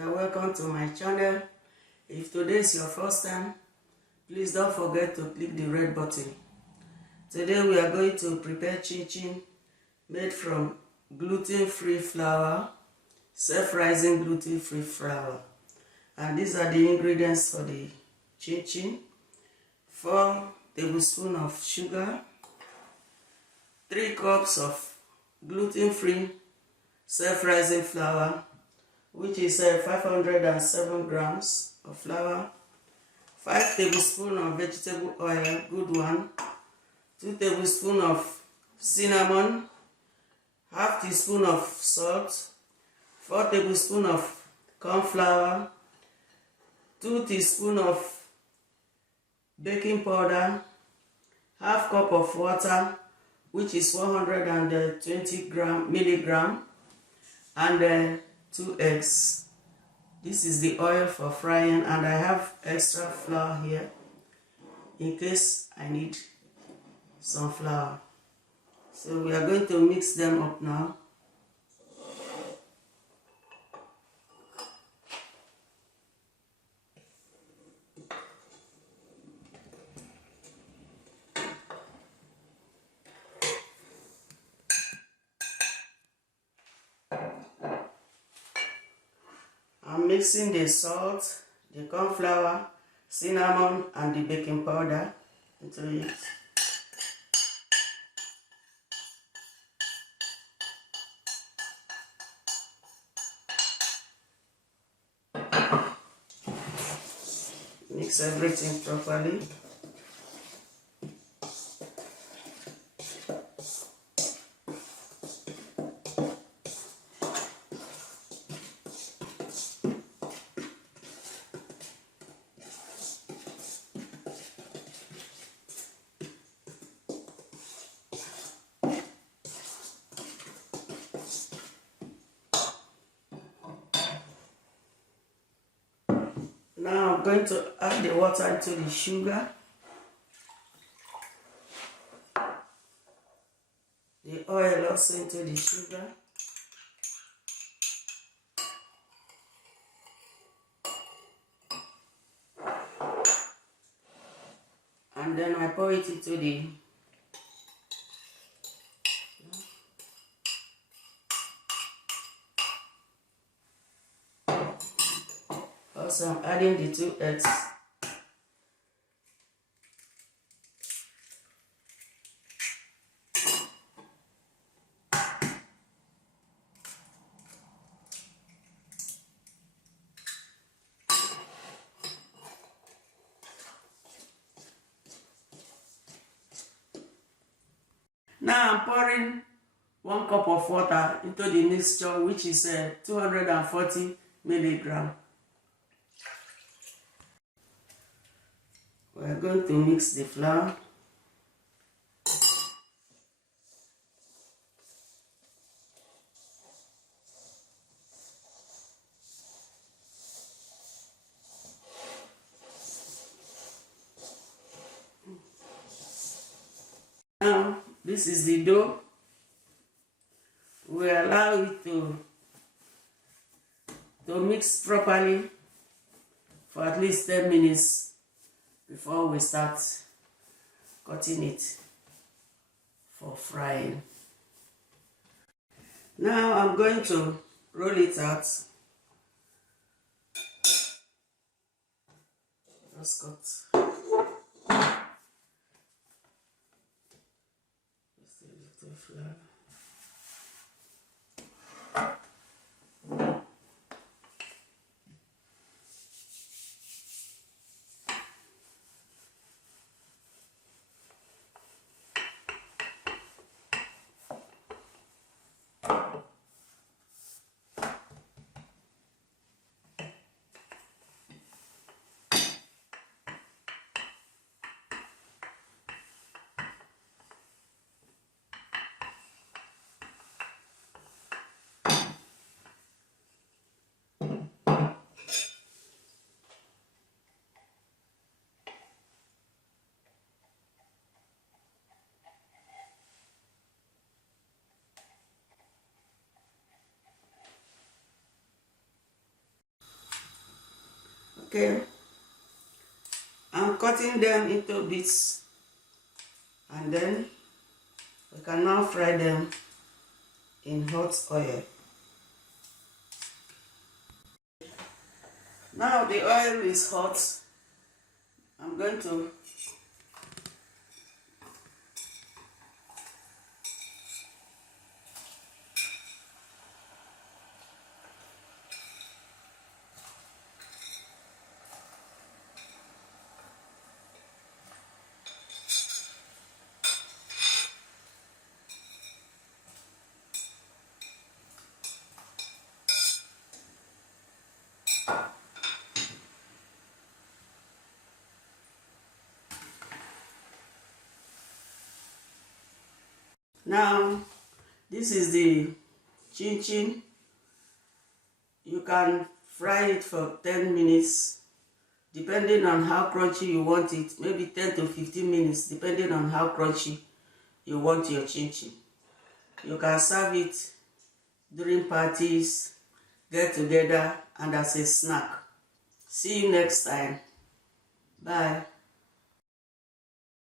You are welcome to my channel. If today is your first time, please don't forget to click the red button. Today we are going to prepare chin-chin made from gluten-free flour, self-rising gluten-free flour. And these are the ingredients for the chin-chin. 4 tablespoons of sugar, 3 cups of gluten-free self-rising flour, which is 507 grams of flour, 5 tablespoons of vegetable oil, good one, 2 tablespoons of cinnamon, half teaspoon of salt, 4 tablespoons of corn flour, 2 teaspoons of baking powder, half cup of water, which is 120 milligram, and 2 eggs. This is the oil for frying, and I have extra flour here in case I need some flour. So we are going to mix them up now. I'm mixing the salt, the corn flour, cinnamon, and the baking powder into it. Mix everything properly. Now I'm going to add the water into the sugar, the oil also into the sugar, and then I pour it into the also I'm adding the 2 eggs. Now I'm pouring 1 cup of water into the mixture, which is 240 milligram. We are going to mix the flour. Now, this is the dough. We allow it to mix properly for at least 10 minutes before we start cutting it for frying. Now I'm going to roll it out. Just cut. Just a little flour. Okay, I'm cutting them into bits, and then we can now fry them in hot oil. Now the oil is hot. I'm going to now this is the chin chin. You can fry it for 10 minutes depending on how crunchy you want it, maybe 10 to 15 minutes depending on how crunchy you want your chin chin. You can serve it during parties, get together, and as a snack. See you next time. Bye.